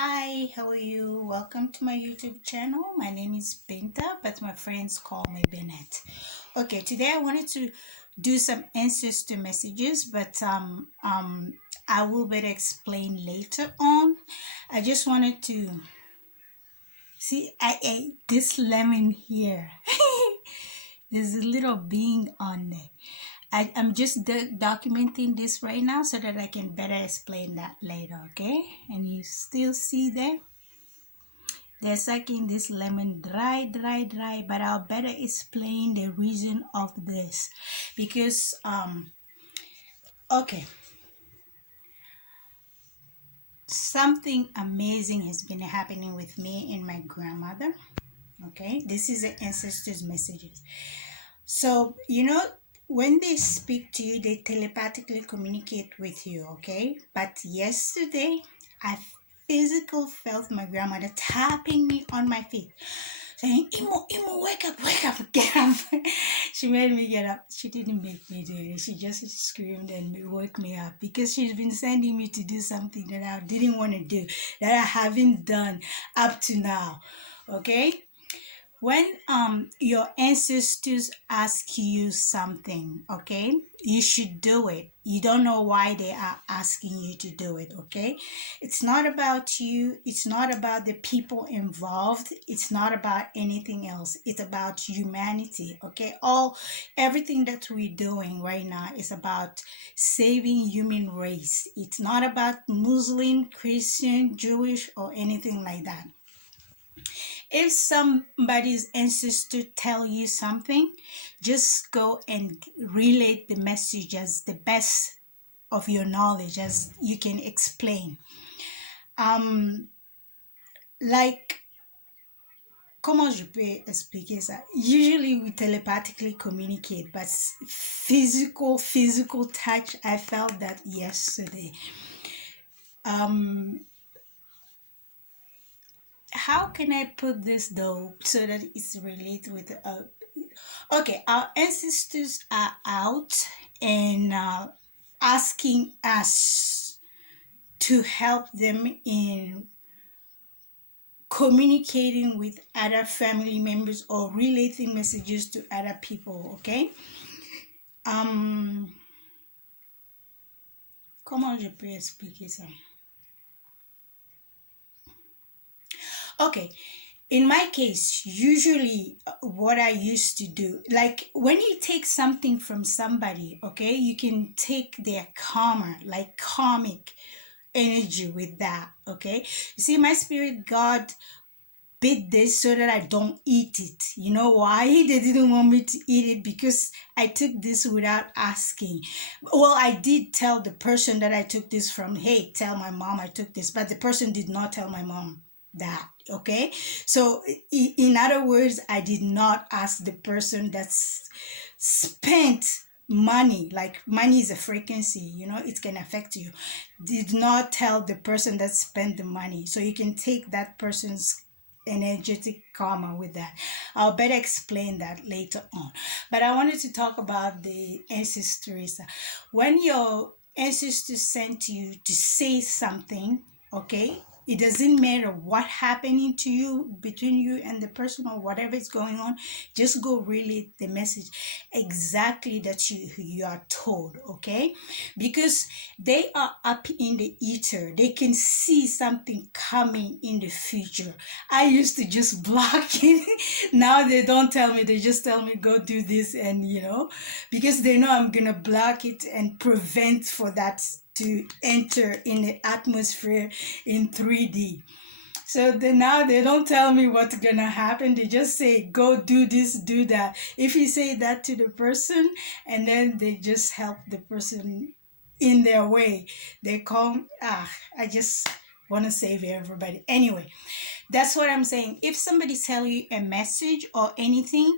Hi, how are you? Welcome to my YouTube channel. My name is Binta, but my friends call me Bennett. Okay, today I wanted to do some answers to messages, but I will better explain later on. I just wanted to see I ate this lemon here. There's a little being on there. I'm just documenting this right now so that I can better explain that later, okay? And you still see there? They're sucking this lemon dry, but I'll better explain the reason of this because, okay, something amazing has been happening with me and my grandmother. Okay, this is the ancestors' messages. So, when they speak to you, they telepathically communicate with you, okay? But yesterday, I physically felt my grandmother tapping me on my feet, saying, Imo, wake up, get up. She made me get up. She didn't make me do it. She just screamed and woke me up because she's been sending me to do something that I didn't want to do, that I haven't done up to now, okay? When your ancestors ask you something, okay, you should do it. You don't know why they are asking you to do it, okay? It's not about you, it's not about the people involved, it's not about anything else. It's about humanity, okay? Everything that we're doing right now is about saving human race. It's not about Muslim, Christian, Jewish, or anything like that. If somebody's ancestor tell you something, just go and relate the message as the best of your knowledge as you can explain. Like, comment je peux expliquer ça? Usually we telepathically communicate, but physical touch, I felt that yesterday. How can I put this though so that it's related with okay, our ancestors are out and asking us to help them in communicating with other family members or relating messages to other people, okay? Comment je peux expliquer ça? Okay, in my case, usually what I used to do, like when you take something from somebody, okay, you can take their karma, like karmic energy with that, okay? You see, my spirit God bid this so that I don't eat it. You know why? They didn't want me to eat it because I took this without asking. Well, I did tell the person that I took this from, hey, tell my mom I took this, but the person did not tell my mom that, okay? So in other words, I did not ask the person that's spent money, like money is a frequency, it can affect you. Did not tell the person that spent the money, so you can take that person's energetic karma with that. I'll better explain that later on, but I wanted to talk about the ancestors. When your ancestors sent you to say something, okay, it doesn't matter what happening to you, between you and the person or whatever is going on, just go relay the message exactly that you are told, okay? Because they are up in the ether. They can see something coming in the future. I used to just block it. Now they don't tell me, they just tell me go do this, and because they know I'm gonna block it and prevent for that to enter in the atmosphere in 3D. So now they don't tell me what's gonna happen. They just say, go do this, do that. If you say that to the person, and then they just help the person in their way. They call, I just want to save everybody. Anyway, that's what I'm saying. If somebody tell you a message or anything,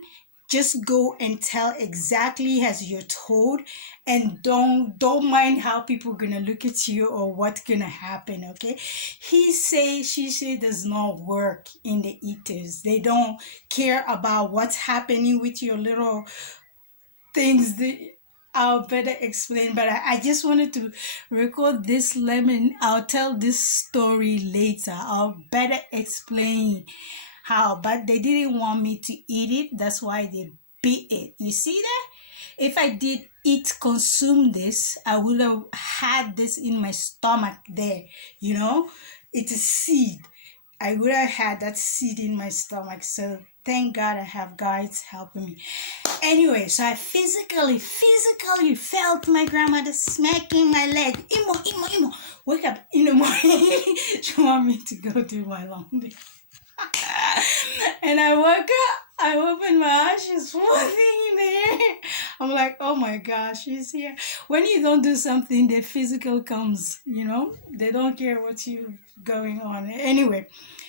just go and tell exactly as you're told, and don't mind how people gonna look at you or what's gonna happen, okay? He say, she say does not work in the ethers. They don't care about what's happening with your little things. I'll better explain, but I just wanted to record this lemon. I'll tell this story later. I'll better explain how, but they didn't want me to eat it. That's why they beat it. You see that? If I did eat, consume this, I would have had this in my stomach there, you know? It's a seed. I would have had that seed in my stomach. So thank God I have guides helping me. Anyway, so I physically felt my grandmother smacking my leg. Imo, Imo, Imo. Wake up in the morning. She want me to go do my laundry. And I woke up, I opened my eyes, she's floating in the air. I'm like, oh my gosh, she's here. When you don't do something, the physical comes, you know? They don't care what you going on. Anyway,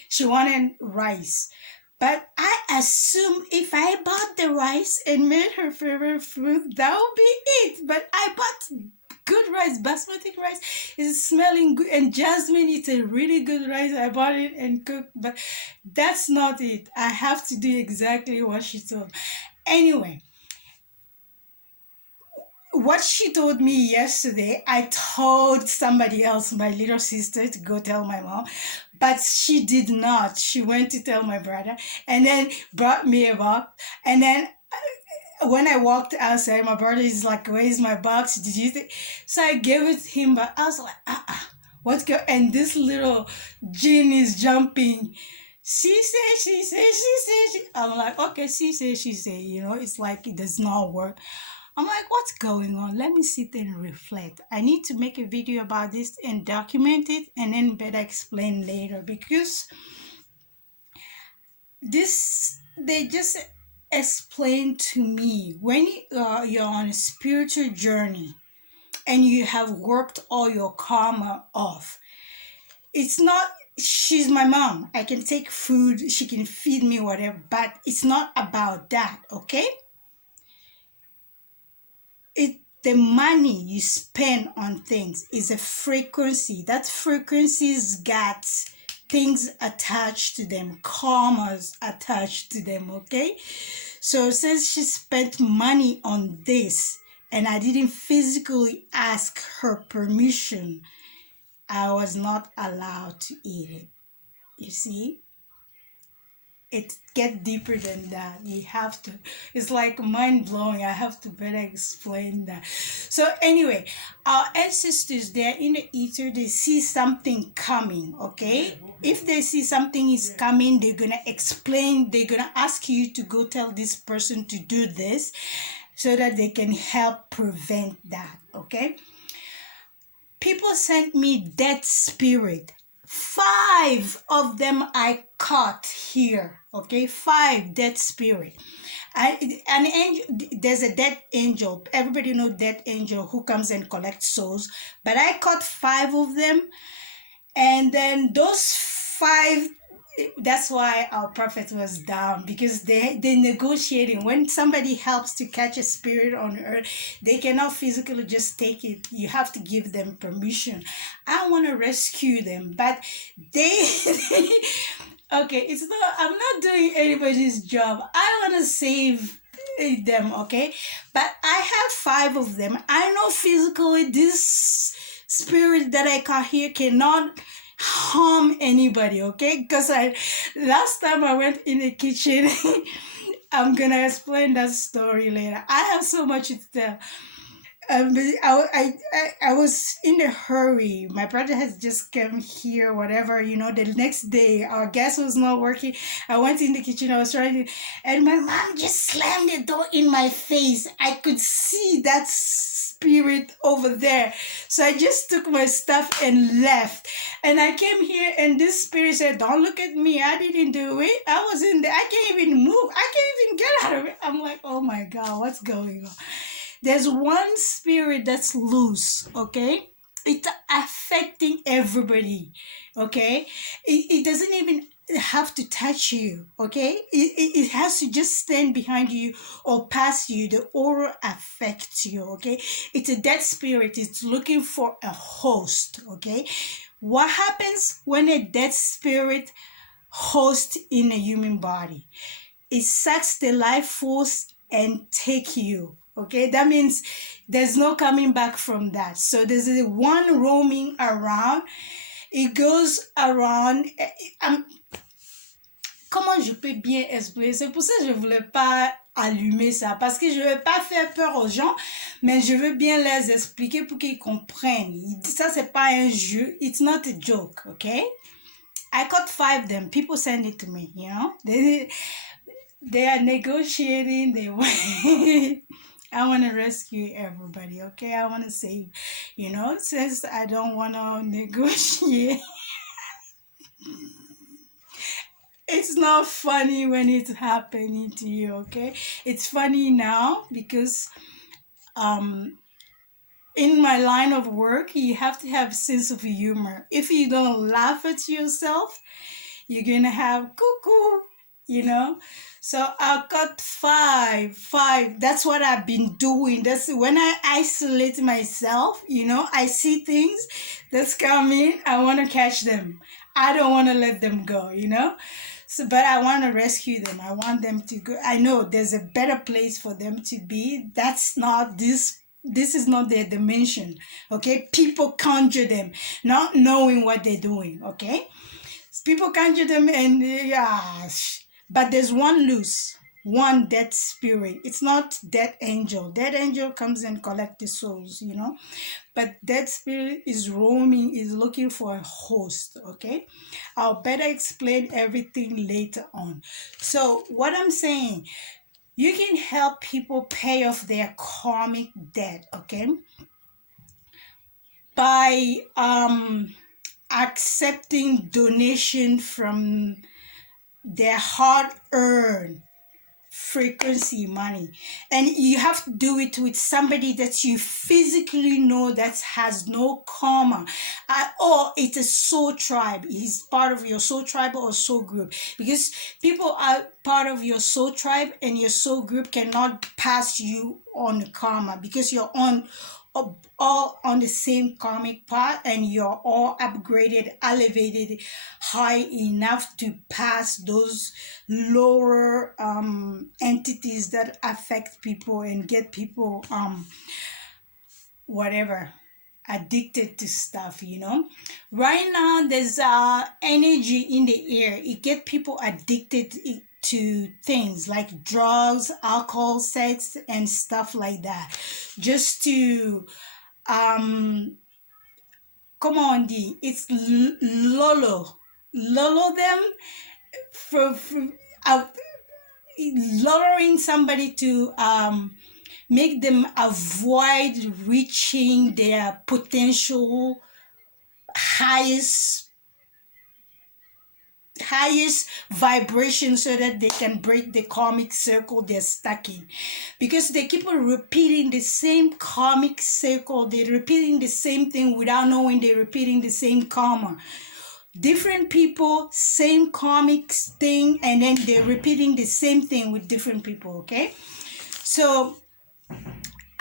she wanted rice. But I assume if I bought the rice and made her favorite food, that would be it. But I bought good rice, basmati rice is smelling good, and jasmine, it's a really good rice. I bought it and cooked, but that's not it. I have to do exactly what she told. Anyway, what she told me yesterday, I told somebody else, my little sister, to go tell my mom, but she did not. She went to tell my brother and then brought me a box. And then when I walked outside, my brother is like, where's my box? Did you think? So I gave it to him, but I was like, what's going? And this little Jean is jumping. She said. I'm like, okay, she said, you know, it's like it does not work. I'm like, what's going on? Let me sit and reflect. I need to make a video about this and document it and then better explain later, because this, they just explained to me when you're on a spiritual journey and you have worked all your karma off. It's not, she's my mom. I can take food, she can feed me, whatever, but it's not about that, okay? The money you spend on things is a frequency. That frequency's got things attached to them, karmas attached to them, okay? So since she spent money on this and I didn't physically ask her permission, I was not allowed to eat it. You see? It gets deeper than that. You have to, it's like mind-blowing. I have to better explain that. So anyway, our ancestors, they're in the ether, they see something coming, okay? If they see something is coming, they're gonna explain, they're gonna ask you to go tell this person to do this so that they can help prevent that, okay? People sent me dead spirit. 5 of them I caught here, okay? 5 dead spirit. An angel, there's a dead angel. Everybody know dead angel who comes and collects souls. But I caught 5 of them. And then those 5, that's why our prophet was down, because they negotiating. When somebody helps to catch a spirit on earth, they cannot physically just take it. You have to give them permission. I want to rescue them, but they okay, it's not, I'm not doing anybody's job. I want to save them, okay? But I have 5 of them. I know physically this spirit that I caught here cannot harm anybody, okay? Because last time I went in the kitchen, I'm gonna explain that story later. I have so much to tell. I was in a hurry. My brother has just come here, whatever, you know. The next day, our gas was not working. I went in the kitchen, I was trying to, and my mom just slammed the door in my face. I could see that spirit over there. So I just took my stuff and left. And I came here, and this spirit said, don't look at me. I didn't do it. I was in there. I can't even move. I can't even get out of it. I'm like, oh my God, what's going on? There's one spirit that's loose, okay? It's affecting everybody, okay? It doesn't even have to touch you, okay? It has to just stand behind you or pass you. The aura affects you, okay? It's a dead spirit. It's looking for a host, okay? What happens when a dead spirit hosts in a human body? It sucks the life force and take you, Okay, that means there's no coming back from that. So there's a one roaming around. It goes around. Comment je peux bien expliquer? C'est pour ça que je voulais pas allumer ça, parce que je veux pas faire peur aux gens, mais je veux bien les expliquer pour qu'ils comprennent. Ça, c'est pas un jeu. It's not a joke, okay? I caught 5 of them. People send it to me, you know? They are negotiating. I want to rescue everybody, okay? I want to save, since I don't want to negotiate. It's not funny when it's happening to you, okay? It's funny now because in my line of work, you have to have sense of humor. If you don't laugh at yourself, you're gonna have cuckoo, you know. So I got five. That's what I've been doing. That's when I isolate myself, I see things that's coming. I want to catch them. I don't want to let them go. So, but I want to rescue them. I want them to go. I know there's a better place for them to be. That's not this. This is not their dimension. Okay, people conjure them, not knowing what they're doing. Okay, people conjure them, and but there's one loose, one dead spirit. It's not dead angel. Dead angel comes and collect the souls. But dead spirit is roaming, is looking for a host. Okay, I'll better explain everything later on. So what I'm saying, you can help people pay off their karmic debt. Okay, by accepting donation from their hard-earned frequency money, and you have to do it with somebody that you physically know that has no karma, or it's a soul tribe. He's part of your soul tribe or soul group, because people are part of your soul tribe and your soul group cannot pass you on karma, because you're all on the same karmic path, and you're all upgraded, elevated high enough to pass those lower entities that affect people and get people whatever, addicted to stuff. Right now there's energy in the air. It get people addicted to things like drugs, alcohol, sex, and stuff like that, just to comment on dit, it's lolo them for lowering somebody to make them avoid reaching their potential highest vibration, so that they can break the karmic circle they're stuck in, because they keep on repeating the same karmic circle. They're repeating the same thing without knowing they're repeating the same karma. Different people, same karmic thing, and then they're repeating the same thing with different people. Okay, so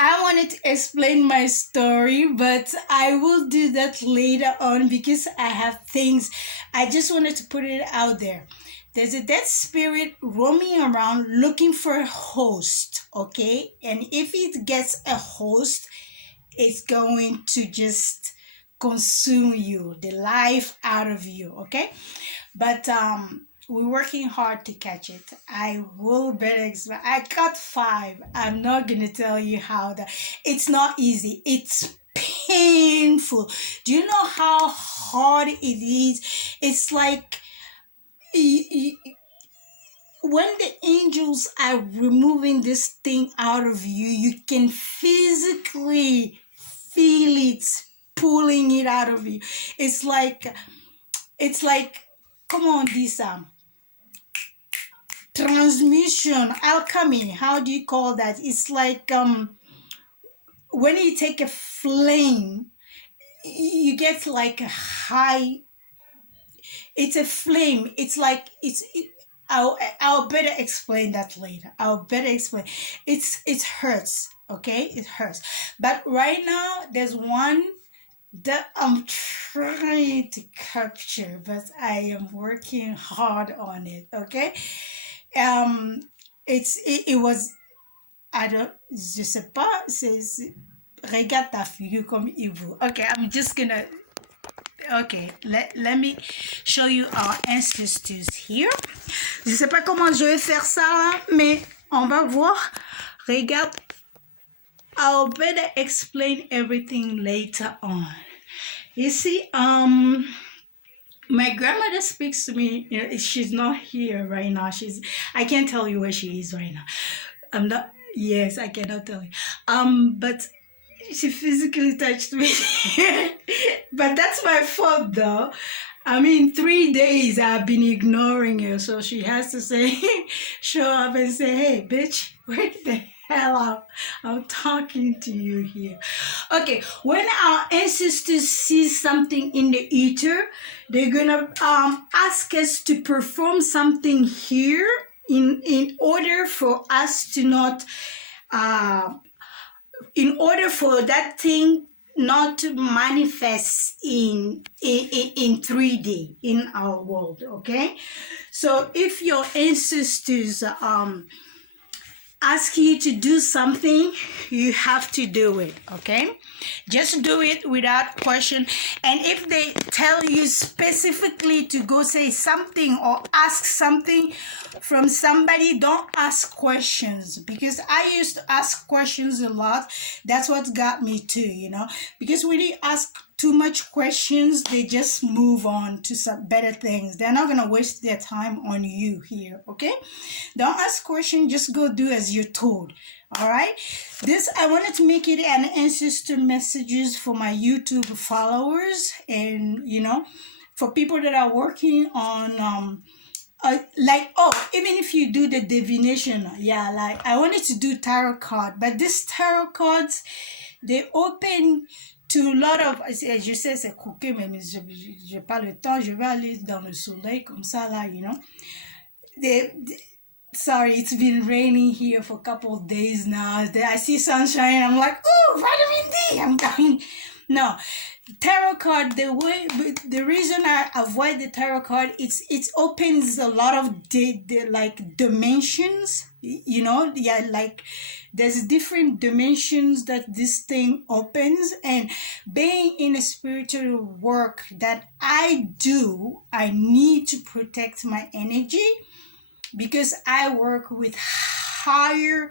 I wanted to explain my story, but I will do that later on, because I have things. I just wanted to put it out there. There's a dead spirit roaming around looking for a host, okay? And if it gets a host, it's going to just consume you, the life out of you, okay? But we're working hard to catch it. I will better explain. I got 5. I'm not gonna tell you how that. It's not easy. It's painful. Do you know how hard it is? It's like when the angels are removing this thing out of you, you can physically feel it pulling it out of you. It's like come on, this transmission, alchemy, how do you call that? It's like when you take a flame, you get like a high, it's a flame, it's like I'll better explain that later. I'll better explain. It hurts, okay? It hurts. But right now there's one that I'm trying to capture, but I am working hard on it, okay? It was I don't, je sais pas, regarde ta figure comme il veut. Okay, I'm just gonna, okay, let me show you our ancestors here. Je sais pas comment je vais faire ça, mais on va voir. Regarde, I'll better explain everything later on. You see, my grandmother speaks to me. You know, she's not here right now. I can't tell you where she is right now. I'm not. Yes, I cannot tell you. But she physically touched me. But that's my fault, though. I mean, 3 days I've been ignoring her, so she has to say, show up and say, "Hey, bitch, where the hell are I'm talking to you here?" Okay, when our ancestors see something in the ether, they're gonna ask us to perform something here in order for us to not in order for that thing not to manifest in 3D in our world. Okay, so if your ancestors ask you to do something, you have to do it. Okay, just do it without question. And if they tell you specifically to go say something or ask something from somebody, don't ask questions, because I used to ask questions a lot. That's what got me too, you know, because when you ask too much questions, they just move on to some better things. They're not gonna waste their time on you here. Okay, don't ask questions, just go do as you're told. All right, this I wanted to make it an ancestor messages for my YouTube followers, and you know, for people that are working on like, oh, even if you do the divination, yeah, like I wanted to do tarot card, but this tarot cards, they open to a lot of, je sais c'est croqué, mais j'ai pas le temps, je vais aller dans le soleil comme ça là, you know. Sorry, it's been raining here for a couple of days now. I see sunshine, I'm like, oh, vitamin D, I'm coming. No, tarot card, the reason I avoid the tarot card, it opens a lot of the like dimensions, you know. Yeah, like there's different dimensions that this thing opens. And being in a spiritual work that I do, I need to protect my energy, because I work with higher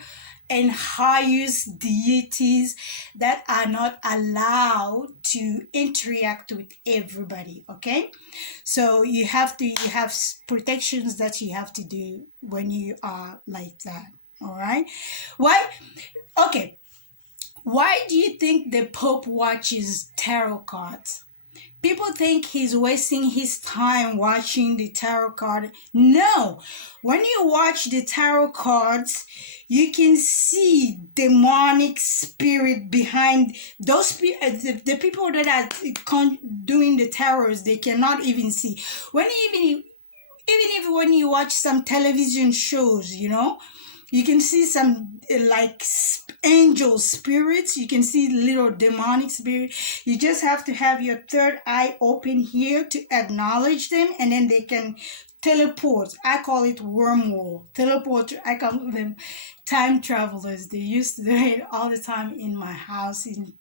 and highest deities that are not allowed to interact with everybody. Okay, so you have protections that you have to do when you are like that. All right, why? Okay, why do you think the Pope watches tarot cards? People think he's wasting his time watching the tarot card. No, when you watch the tarot cards, you can see demonic spirit behind those the people that are doing the tarots. They cannot even see. Even if when you watch some television shows, you know, you can see some like angel spirits. You can see little demonic spirits. You just have to have your third eye open here to acknowledge them, and then they can teleport. I call it wormhole. Teleport. I call them time travelers. They used to do it all the time in my house in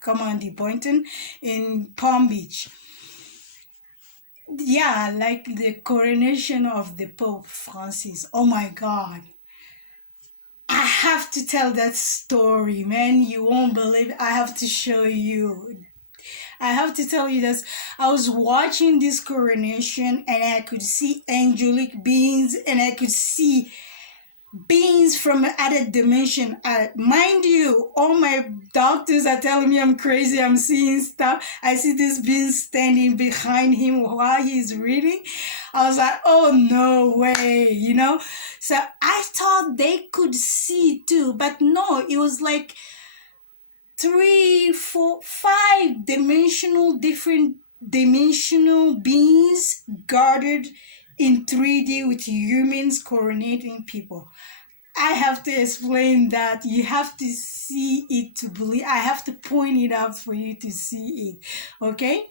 Command Boynton in Palm Beach. Yeah, like the coronation of the Pope Francis. Oh my God. I have to tell that story, man. You won't believe it. I have to show you. I have to tell you this. I was watching this coronation and I could see angelic beings, and I could see beings from other dimension. Mind you, all my doctors are telling me I'm crazy, I'm seeing stuff. I see this being standing behind him while he's reading. I was like, oh, no way, you know. So I thought they could see too, but no, it was like 3, 4, 5 different dimensional beings guarded in 3D with humans coronating people. I have to explain that. You have to see it to believe. I have to point it out for you to see it. Okay?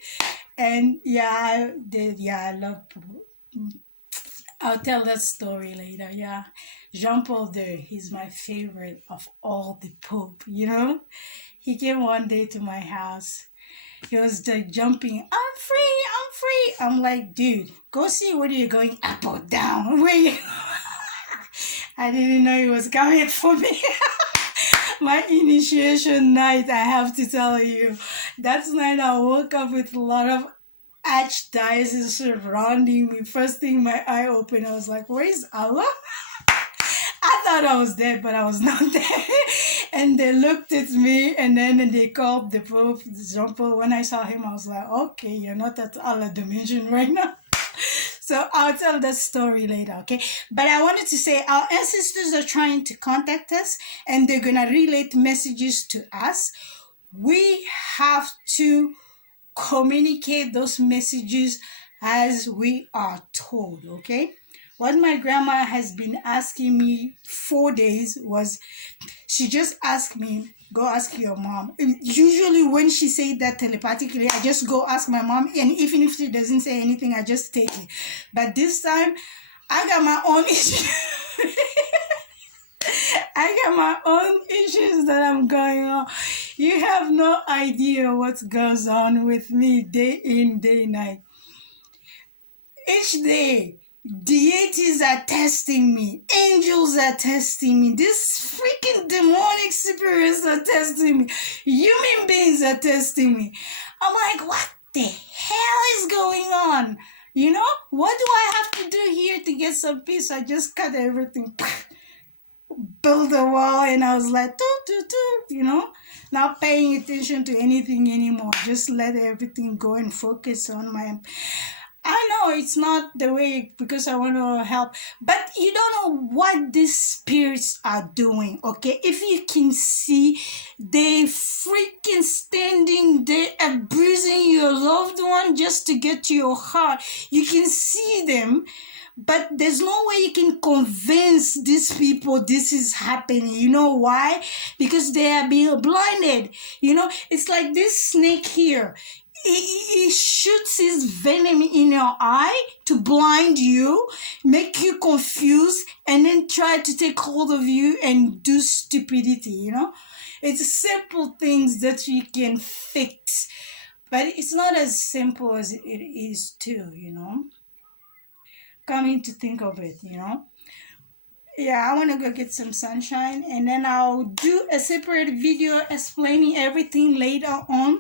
And yeah, I love I'll tell that story later. Yeah, Jean Paul II, he's my favorite of all the Pope. You know, he came one day to my house. He was like jumping, I'm free, I'm free. I'm like, dude, go see whether you're going up or down. Wait, I didn't know he was coming for me. My initiation night, I have to tell you. That night I woke up with a lot of archdiocese surrounding me. First thing my eye opened, I was like, where's Allah? I thought I was dead, but I was not there. And they looked at me, and then they called the Pope, Jean Paul. When I saw him, I was like, okay, you're not at Allah dimension right now. So I'll tell that story later, okay? But I wanted to say our ancestors are trying to contact us, and they're gonna relate messages to us. We have to communicate those messages as we are told, okay? What my grandma has been asking me 4 days was, she just asked me, go ask your mom. Usually when she said that telepathically, I just go ask my mom, and even if she doesn't say anything, I just take it. But this time, I got my own issues. I got my own issues that I'm going on. You have no idea what goes on with me day in, day night. Each day, deities are testing me, angels are testing me, these freaking demonic spirits are testing me, human beings are testing me. I'm like, what the hell is going on? You know, what do I have to do here to get some peace? I just cut everything, build a wall, and I was like, you know, not paying attention to anything anymore. Just let everything go and focus on my. I know it's not the way because I want to help, but you don't know what these spirits are doing, okay? If you can see, they freaking standing there abusing your loved one just to get to your heart. You can see them, but there's no way you can convince these people this is happening. You know why? Because they are being blinded. You know, it's like this snake here. He shoots his venom in your eye to blind you, make you confused, and then try to take hold of you and do stupidity, you know? It's simple things that you can fix, but it's not as simple as it is too, you know? Coming to think of it, you know? Yeah, I want to go get some sunshine, and then I'll do a separate video explaining everything later on.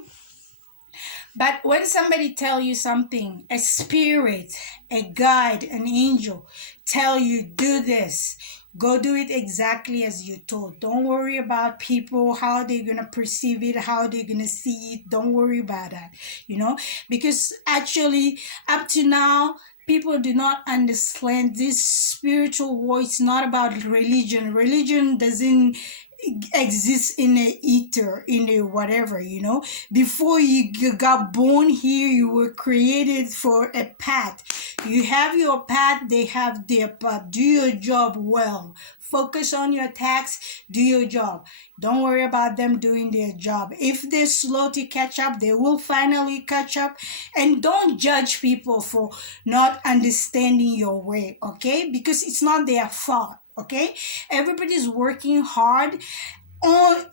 But when somebody tell you something, a spirit, a guide, an angel, tell you do this, go do it exactly as you told. Don't worry about people, how they're gonna perceive it, how they're gonna see it. Don't worry about that, you know, because actually up to now, people do not understand this spiritual war. It's not about religion. Religion doesn't exist in a ether, in a whatever, you know. Before you got born here, you were created for a path. You have your path, they have their path. Do your job well. Focus on your tasks, do your job. Don't worry about them doing their job. If they're slow to catch up, they will finally catch up. And don't judge people for not understanding your way, okay? Because it's not their fault, okay? Everybody's working hard on,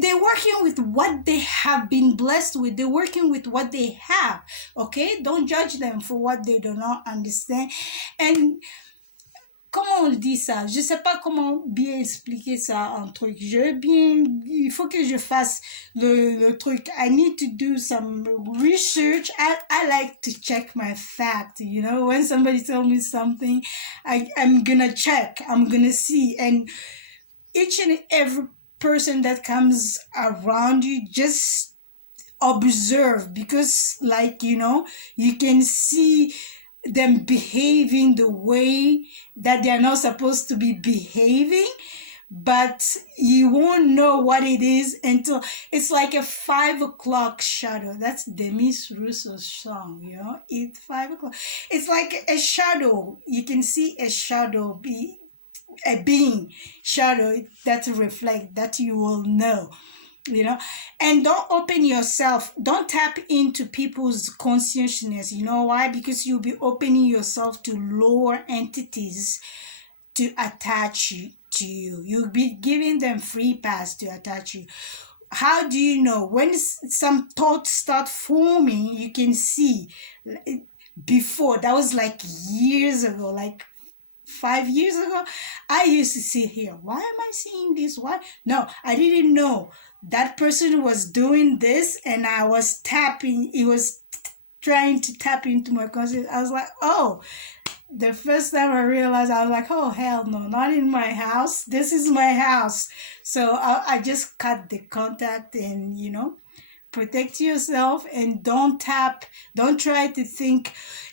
they're working with what they have been blessed with. They're working with what they have, okay? Don't judge them for what they do not understand. And comment on dit ça? Je sais pas comment bien expliquer ça en truc. Il faut que je fasse le truc. I need to do some research. I like to check my fact, you know. When somebody tells me something, I'm gonna check. I'm gonna see. And each and every person that comes around you, just observe, because like, you know, you can see them behaving the way that they're not supposed to be behaving, but you won't know what it is until it's like a 5 o'clock shadow. That's Demis Rousseau's song, you know. It's 5 o'clock. It's like a shadow. You can see a shadow, be a being shadow that reflect, that you will know. you know. And don't open yourself, don't tap into people's consciousness. You know why? Because you'll be opening yourself to lower entities to attach you to you. You'll be giving them free pass to attach you. How do you know? When some thoughts start forming, you can see. Before, that was like years ago, like 5 years ago, I used to sit here. Why am I seeing this? Why? No, I didn't know that person was doing this, and I was tapping. It was trying to tap into my consciousness. I was like, oh. The first time I realized, I was like, oh, hell no, not in my house. This is my house. So I just cut the contact and, protect yourself, and don't try to think.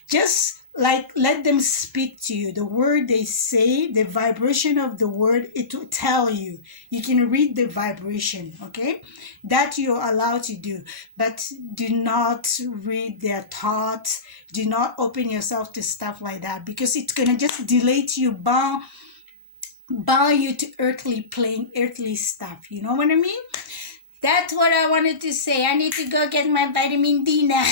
Just like let them speak to you. The word they say, the vibration of the word, it will tell you. You can read the vibration, okay? That you're allowed to do. But do not read their thoughts. Do not open yourself to stuff like that, because it's gonna just delete you, bound you to earthly plane, earthly stuff. You know what I mean? That's what I wanted to say. I need to go get my vitamin D now.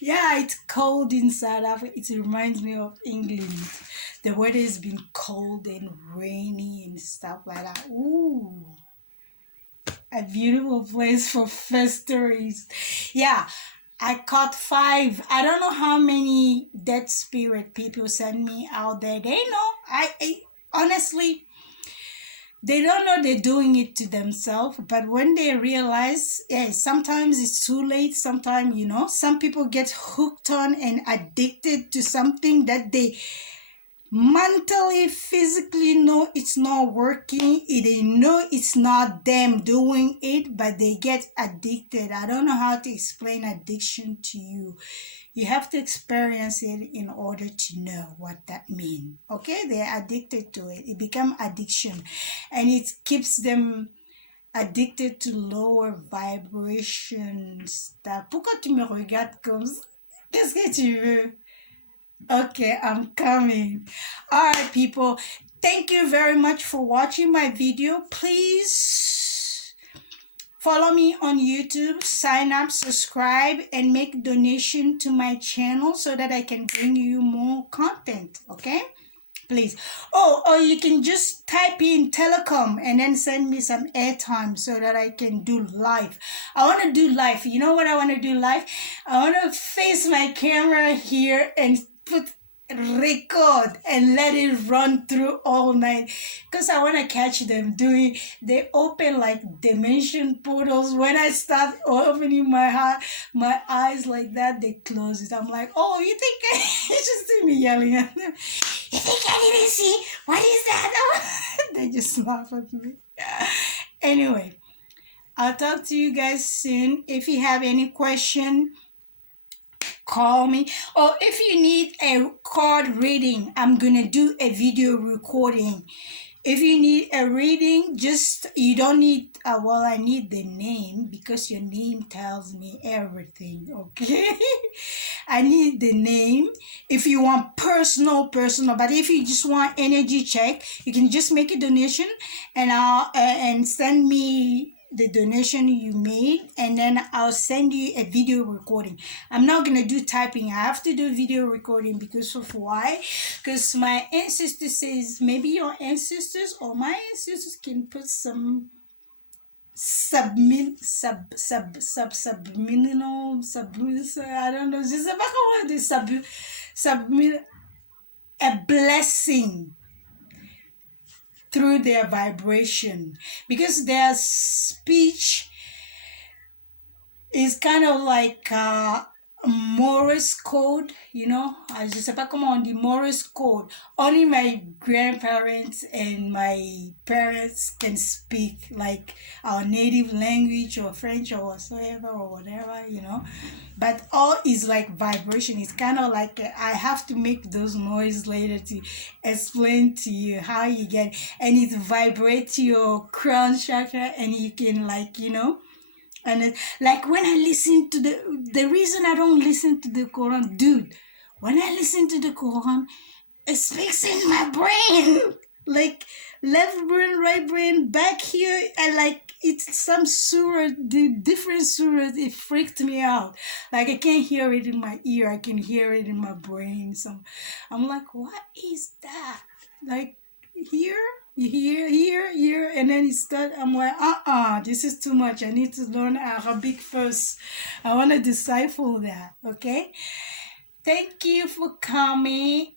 Yeah, it's cold in South Africa. It reminds me of England. The weather has been cold and rainy and stuff like that. Ooh, a beautiful place for festivities. Yeah, I caught 5. I don't know how many dead spirit people send me out there. They know. I honestly, they don't know they're doing it to themselves, but when they realize, yeah, sometimes it's too late. Sometimes, some people get hooked on and addicted to something that they mentally, physically know it's not working. They know it's not them doing it, but they get addicted. I don't know how to explain addiction to you. You have to experience it in order to know what that means. Okay? They're addicted to it. It becomes addiction. And it keeps them addicted to lower vibrations. Pourquoi tu me regardes comme ça? Qu'est-ce que tu veux? Okay, I'm coming. All right, people. Thank you very much for watching my video. Please follow me on YouTube, sign up, subscribe, and make donation to my channel so that I can bring you more content, okay? Please. Oh, you can just type in telecom and then send me some airtime so that I can do live. I want to do live. You know what I want to do live? I want to face my camera here and put record and let it run through all night, because I want to catch them doing. They open like dimension portals. When I start opening my eyes like that, they close it. I'm like, oh, you think you just see me yelling at them? You think I didn't see? What is that? They just laugh at me. Anyway, I'll talk to you guys soon. If you have any question, call me. Or if you need a card reading, I'm gonna do a video recording. If you need a reading, you don't need, I need the name, because your name tells me everything, okay? I need the name. If you want personal, but if you just want energy check, you can just make a donation and send me the donation you made, and then I'll send you a video recording. I'm not gonna do typing. I have to do video recording because of why? Because my ancestor says maybe your ancestors or my ancestors can put some subliminal, I don't know, je sais pas comment dire, a blessing through their vibration, because their speech is kind of like Morse code, je sais pas comment on dit Morse code. Only my grandparents and my parents can speak like our native language or French or whatsoever or whatever, But all is like vibration. It's kind of like I have to make those noises later to explain to you how you get, and it vibrates your crown chakra, and you can and like when I listen to the reason I don't listen to the Quran, dude, when I listen to the Quran, it speaks in my brain. like left brain, right brain, back here, and like it's some surah, the different surahs. It freaked me out. Like I can't hear it in my ear, I can hear it in my brain. So I'm like, what is that? Like here, here, and then it start. I'm like, this is too much. I need to learn Arabic first. I want to decipher that. Okay. Thank you for coming.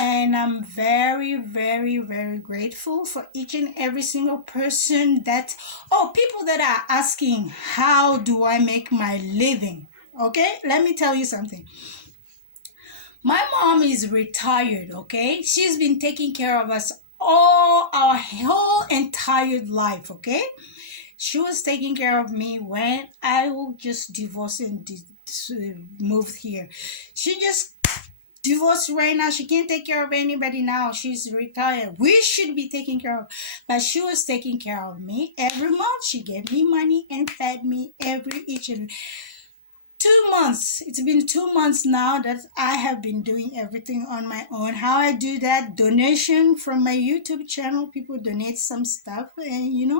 And I'm very, very, very grateful for each and every single person that, oh, people that are asking, how do I make my living? Okay, let me tell you something. My mom is retired, okay? She's been taking care of us all our whole entire life, okay? She was taking care of me when I just divorced and moved here. She just divorced right now. She can't take care of anybody now. She's retired. We should be taking care of, but she was taking care of me every month. She gave me money and fed me every each and 2 months. It's been 2 months now that I have been doing everything on my own. How I do that? Donation from my YouTube channel. People donate some stuff, and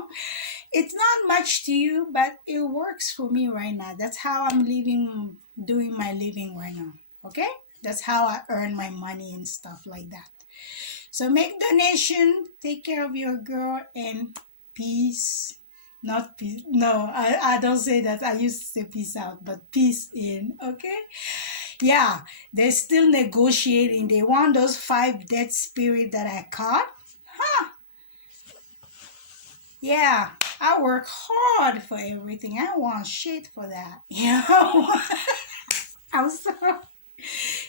it's not much to you, but it works for me right now. That's how I'm living, doing my living right now. Okay? That's how I earn my money and stuff like that. So make donation, take care of your girl, and peace. Not peace. No, I don't say that. I used to say peace out, but peace in. Okay? Yeah, they're still negotiating. They want those 5 dead spirit that I caught. Huh? Yeah, I work hard for everything. I want shit for that. I'm sorry.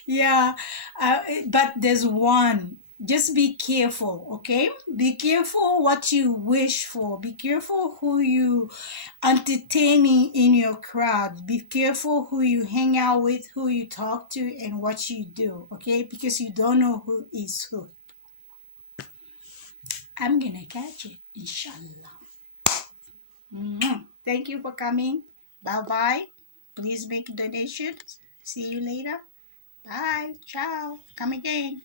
Yeah, but there's one. Just be careful, okay? Be careful what you wish for. Be careful who you entertaining in your crowd. Be careful who you hang out with, who you talk to, and what you do, okay? Because you don't know who is who. I'm gonna catch it, inshallah. Thank you for coming. Bye bye. Please make donations. See you later. Bye. Ciao. Come again.